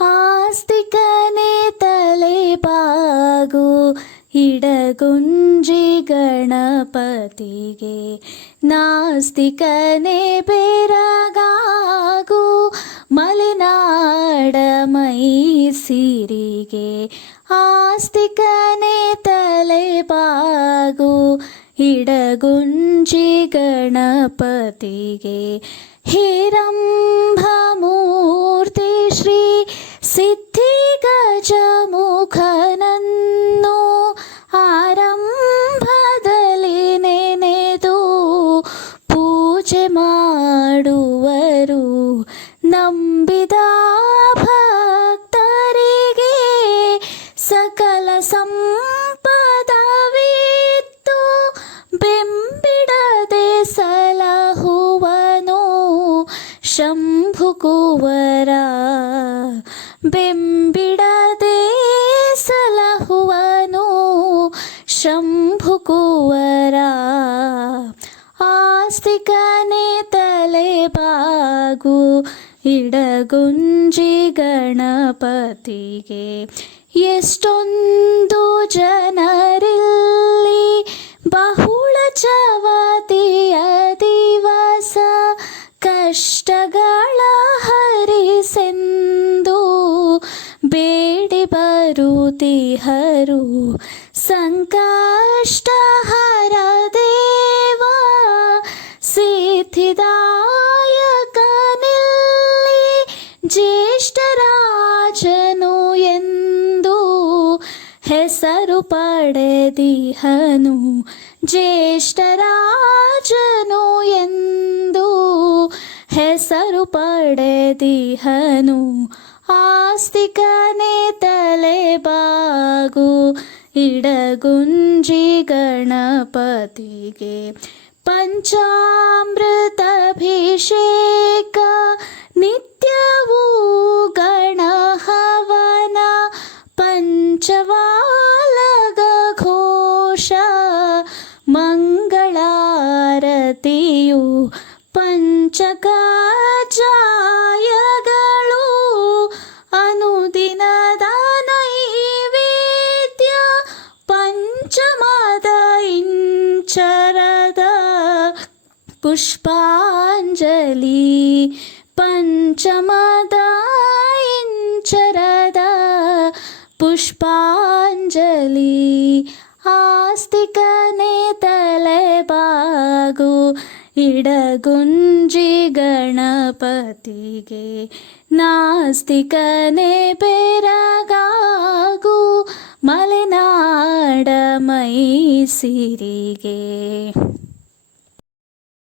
ಆಸ್ತಿಕನೇ ತಲೆ ಬಾಗು ಇಡಗುಂಜಿ ಗಣಪತಿಗೆ ನಾಸ್ತಿಕನೇ ಬೆರಗಾಗು, ಮಲೆನಾಡ ಮೈಸಿರಿಗೆ. ಆಸ್ತಿಕನೇ ತಲೆ ಬಾಗು ಇಡಗುಂಜಿ ಗಣಪತಿಗೆ ಹೇರಂಭಮೂರ್ತಿ ಶ್ರೀ ಸಿದ್ಧಿ ಗಜಮುಖನನ್ನು ಆರಂಭದಲ್ಲಿ ನೆನೆದು ಪೂಜೆ ಮಾಡುವರು. ನಂಬಿದ ಭಕ್ತರಿಗೆ ಸಕಲ ಸಂಪದವಿತ್ತು. ಬೆಂಬಿಡದೆ ಸಲಹುವನು ಶಂಭುಕುವರ ಬೆಂಬಿಡದೆ ಸಲಹುವನು ಶಂಭುಕುವರ ಆಸ್ತಿಕನೇ ತಲೆ ಬಾಗು ಇಡಗುಂಜಿ ಗಣಪತಿಗೆ. ಎಷ್ಟೊಂದು ಜನರಿಲ್ಲಿ ಬಹುಳ ಚವತಿಯ ಬೇಡಿ ಹರು ಸಂಕಷ್ಟ ಹರ ದೇವ ಜ್ಯೇಷ್ಠ ಜ್ಯೇಷ್ಠರಾಜನು ಎಂದು ಹೆಸರು ಪಡೆದಿಹನು. ಜ್ಯೇಷ್ಠರಾಜನು ಎಂದು ಹೆಸರು ಪಡೆದಿಹನು. ಆಸ್ತಿಕನೇ ತಲೆ ಬಾಗು ಇಡಗುಂಜಿ ಗಣಪತಿಗೆ. ಪಂಚಾಮೃತಭಿಷೇಕ ನಿತ್ಯವೂ ಗಣಹವನ ಪಂಚವಾಲಗ ಘೋಷ ಮಂಗಳಾರತಿಯು ಪುಷ್ಪಾಂಜಲಿ ಪಂಚಮದ ಇಂಚರದ ಪುಷ್ಪಾಂಜಲಿ ಆಸ್ತಿಕನೇ ತಲೆ ಬಾಗು ಇಡಗುಂಜಿ ಗಣಪತಿಗೆ ನಾಸ್ತಿಕನೇ ಬೆರಗಾಗು ಮಲೆನಾಡ ಮೈಸಿರಿಗೆ.